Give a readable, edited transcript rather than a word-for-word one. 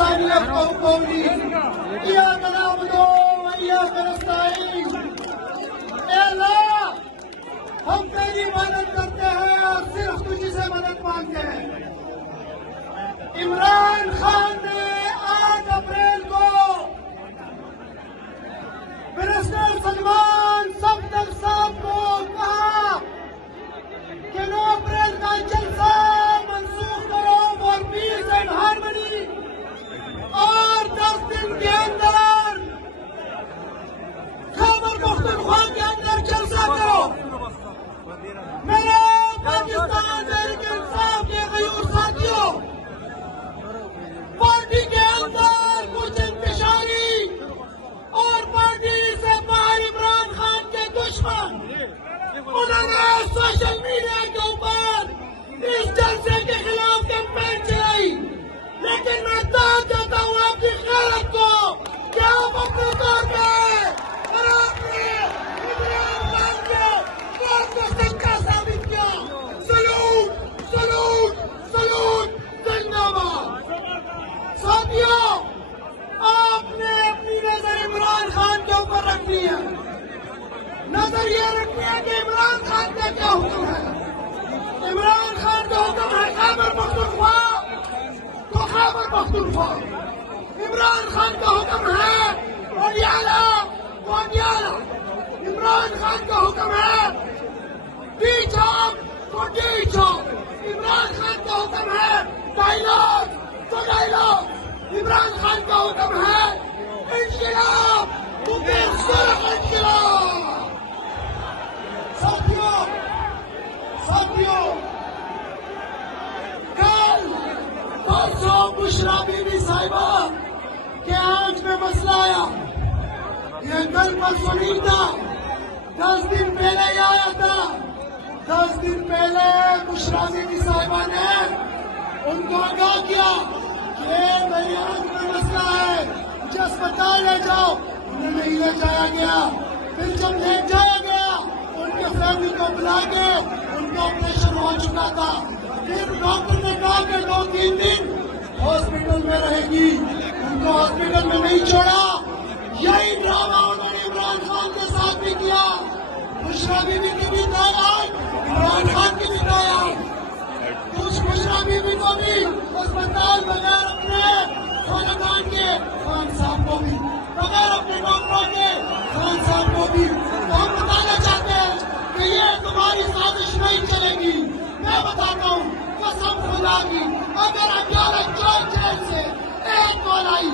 لساني يفقهوا قولي إياك نعبد وإياك نستعين. اے اللہ ہم تیری عبادت کرتے ہیں اور صرف تجھی سے مدد مانگتے ہیں. عمران خان نے 8 اپریل کو منسٹر سلمان صفدر صاحب کو کہا کہ 9 اپریل کا جلسہ منسوخ کرو فار پیس اینڈ ہارمنی اور 10 دن کے اندر خیبر پختونخوا کے اندر جلسہ کرو. میرے پاکستان تحریک انصاف کے غیور ساتھیوں، پارٹی کے اندر کچھ انتشاری اور پارٹی سے باہر عمران خان کے دشمن انہوں نے سوشل میڈیا کے اوپر اس جلسے کے خلاف کیمپین چلائی. لیکن میں داد دیتا ہوں آپ کی غیرت کو کہ آپ اپنے طور پہ اور آپ نے عمران خان کے بات کو سچا ثابت کیا. سلوٹ سلوٹ سلوٹ زندہ باد. ساتھیوں، آپ نے اپنی نظر عمران خان کے اوپر رکھنی ہے. نظر یہ رکھنی ہے کہ عمران خان کا کیا حکم ہے. عمران خان کا حکم ہے خیبر پختونخوا تو خیبر پختونخوا. عمران خان کا حکم ہے پٹیالہ تو پٹیالہ. عمران خان کا حکم ہے ڈی چوک تو ڈی چوک. عمران خان کا حکم ہے ڈائلاگ تو ڈائلاگ. عمران خان کا حکم ہے انقلاب تو بے سرخ انقلاب. ساتھیوں، کل پرسوں بشرا بی بی صاحبہ کے آنکھ میں مسئلہ آیا. یہ کل پرسوں نہیں تھا، 10 دن پہلے ہی آیا تھا. 10 دن پہلے بشرا بی بی صاحبہ نے ان کو آگاہ کیا کہ میری آنکھ میں مسئلہ ہے، مجھے اسپتال لے جاؤ. انہیں نہیں لے جایا گیا. پھر جب لے جایا گیا ان کے فیملی کو بلا کے ان کا آپریشن ہو چکا تھا. پھر ڈاکٹر نے کہا کہ 2-3 دن ہاسپٹل میں رہے گی. ان کو ہاسپٹل میں نہیں چھوڑا. یہی ڈرامہ انہوں نے عمران خان کے ساتھ بھی کیا. بشرا بی بی کی بھی دعائیں، عمران خان کی بھی دعائیں. کچھ بشرا بی بی کو بھی اسپتال بغیر اپنے خاندان کے خان صاحب کو بھی بغیر اپنے ڈاکٹروں کے خان صاحب کو بھی. ہم بتانا چاہتے ہیں کہ یہ تمہاری سازش نہیں چلے گی. میں بتاتا ہوں قسم خدا کی، اگر 11 جیل سے ایک کال آئی